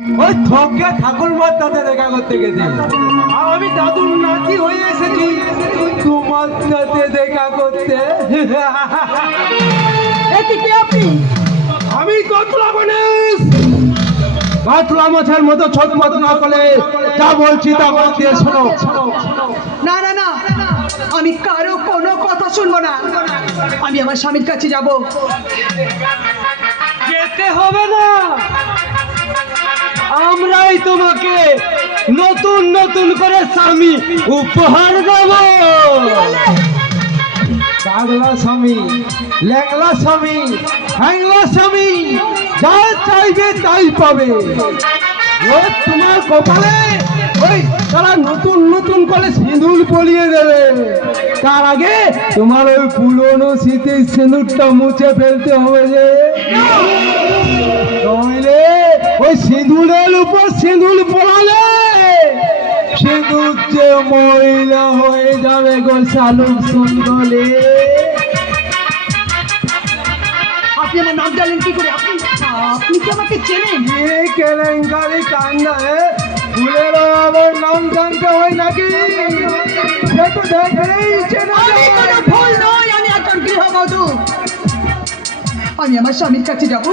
ওই থকে ঠাকুরমার সাথে দেখা করতে গেছে। আর আমি দাদুর নাতি হয়ে এসেছি তোমার সাথে দেখা করতে। কে আপনি? আমি কাতলা গণেশ। কাতলা মাছের মতো ছোট মত না করে যা বলছি তা মন দিয়ে শোনো। না না না, আমি কারো কোনো কথা শুনবো না। আমি আমার স্বামীর কাছে যাব। যেতে হবে না, আমরাই তোমাকে নতুন নতুন করে স্বামী উপহার দেব। পাগলা স্বামী, ল্যাংলা স্বামী, হ্যাংলা স্বামী, যা চাইবে তাই পাবে। ও তোমার কপালে ওই তারা নতুন নতুন করে সিঁদুর পরিয়ে দেবে। তার আগে তোমার ওই পুরনো শীতের সিঁদুরটা মুছে ফেলতে হবে যে, নইলে ওই সিঁদুরের উপর সিঁদুর পড়ালে সিঁদুর যে মহিলা হয়ে যাবে গো শালুক সুন্দরে। আপনি আমার নাম জানেন কি করে? আপনি আপনি কি আমাকে চেনেন? এই কেলেঙ্কারি কান্না, ফুলের আমার নাম জানতে হয় নাকি? সে তো দেখলেই চেনা আমি যায়। কোনো ভুল নই, আমি একজন গৃহবধূ। আমি আমার স্বামীর কাছে যাব।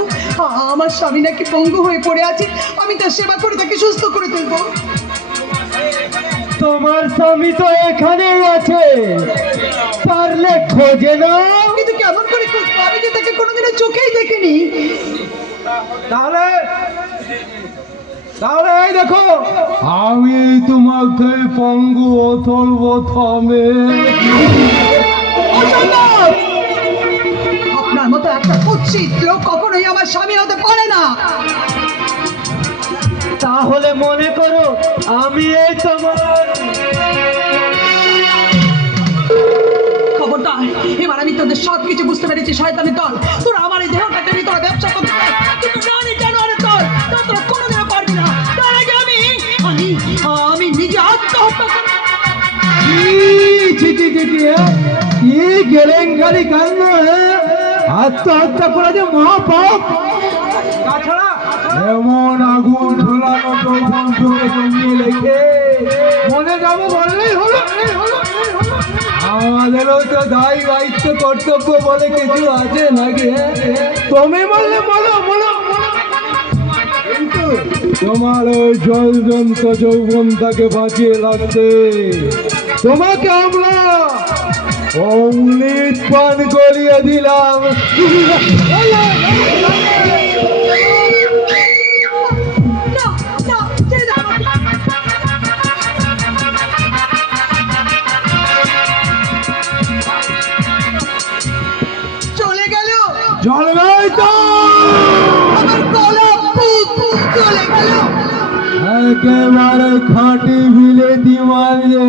আমার স্বামী নাকি পঙ্গু হয়ে পড়ে আছে, আমি তার সেবা করে তাকে সুস্থ করে তুলবো। তোমার স্বামী তো এখানেই আছে, পারলে খোঁজে নাও। কিন্তু কেমন করে খুঁজবো? আমি যে তাকে কোনোদিনও চোখেই দেখিনি। তাহলে তাহলে এই দেখো, আমি তোমাকে পঙ্গু অথর্ব থামে। অসম্ভব! আপনার মতো একটা কুৎসিত লোক কখনোই আমার স্বামী হতে পারে না। তাহলে মনে করো আমি এই তোমার। খবরদার, এবার আমি তোদের সব কিছু বুঝতে পেরেছি। শয়তানের দল, তোরা আমার এই দেহটাকে নিয়ে তোরা ব্যবসা করতে চাস, কিন্তু জানি জানোয়ারের দল, তোরা কোনোদিনও পারবি না। তার আগে আমি আমি আমি নিজে আত্মহত্যা করব। কি গেলেঙ্গারি কান্ড! আত্মহত্যা করা যে মহাপাপ। তাছাড়া এমন আগুন ঝোলানো বন্ধুকে জমিয়ে রেখে মনে যাবো বললেই হলো। আমাদেরও তো দায় দায়িত্ব কর্তব্য বলে কিছু আছে নাকি? তুমি বললে বলো বলো। কিন্তু তোমার ওই জলজন্ত যৌবনটাকে বাঁচিয়ে রাখতে তোমাকে আমরা অমৃত পান করিয়ে দিলাম। না, না, ছেড়ে দাও আমাকে। চলে গেল জলবাই তো আমার গলা, বুক চলে গেল। একেবারে খাঁটি বিলেতি মারিয়ে।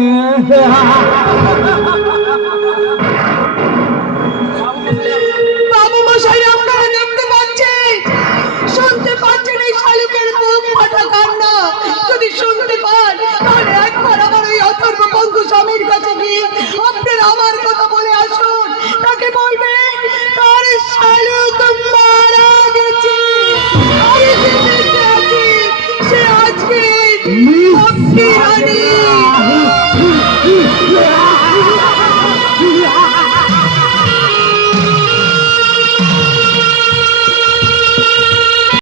বাবু মশাই, আপনারা দেখতে পাচ্ছেন, শুনতে পাচ্ছেন এই শালুকের বুক ফাটা কান্না? যদি শুনতে পান তাহলে একবার আমার ওই অথর্ব পঙ্গু স্বামীর কাছে গিয়ে আপনারা আমার কথা বলে আসুন। তাকে বলবেন তার শালুক মারা গেছে, আমি যে বেঁচে আছি সে আজকে